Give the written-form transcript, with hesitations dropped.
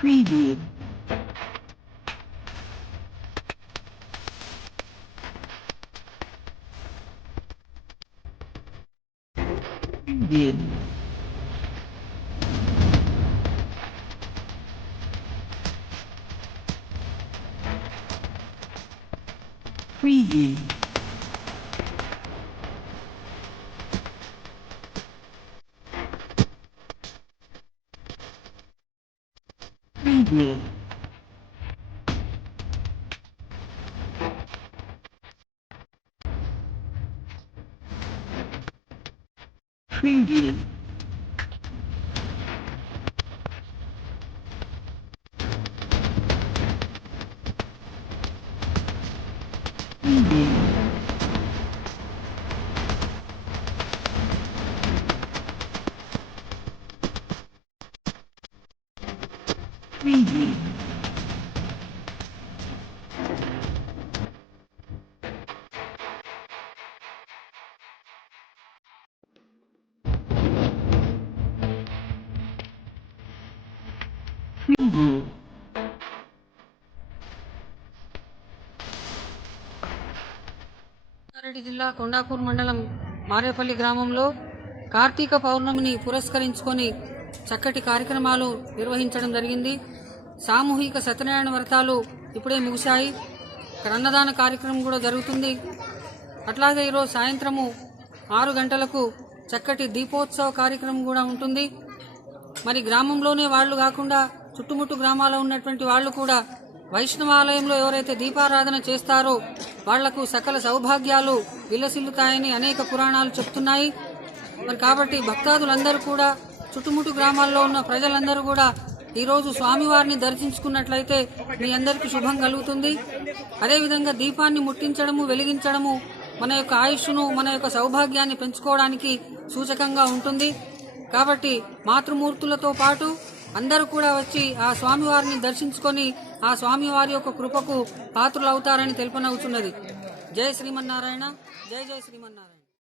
Preview. Preview. Preview. Preview. Preview. Preview. Preview. Preview. Rangareddy జిల్లా కొండాపూర్ మండలం మారేపల్లి గ్రామంలో కార్తీక పౌర్ణమిని పురస్కరించుకొని చక్కటి కార్యక్రమాలు నిర్వహించడం జరిగింది. సామూహిక సత్యనారాయణ వ్రతాలు ఇప్పుడే ముగిశాయి. ఇక్కడ అన్నదాన కార్యక్రమం కూడా జరుగుతుంది. అట్లాగే ఈరోజు సాయంత్రము 6 గంటలకు చక్కటి దీపోత్సవ కార్యక్రమం కూడా ఉంటుంది. మరి గ్రామంలోనే వాళ్ళు కాకుండా చుట్టుముట్టు గ్రామాల్లో ఉన్నటువంటి వాళ్ళు కూడా వైష్ణవాలయంలో ఎవరైతే దీపారాధన చేస్తారో వాళ్లకు సకల సౌభాగ్యాలు విలసిల్లుతాయని అనేక పురాణాలు చెప్తున్నాయి. మరి కాబట్టి భక్తాదులందరూ కూడా చుట్టుముట్టు గ్రామాల్లో ఉన్న ప్రజలందరూ కూడా ఈరోజు స్వామివారిని దర్శించుకున్నట్లయితే మీ అందరికీ శుభం కలుగుతుంది. అదేవిధంగా దీపాన్ని ముట్టించడము, వెలిగించడము మన యొక్క ఆయుష్ను, మన యొక్క సౌభాగ్యాన్ని పెంచుకోవడానికి సూచకంగా ఉంటుంది. కాబట్టి మాతృమూర్తులతో పాటు అందరూ కూడా వచ్చి ఆ స్వామివారిని దర్శించుకొని ఆ స్వామివారి యొక్క కృపకు పాత్రులవుతారని తెలుపనవుతున్నది. జై శ్రీమన్నారాయణ, జై జై శ్రీమన్నారాయణ.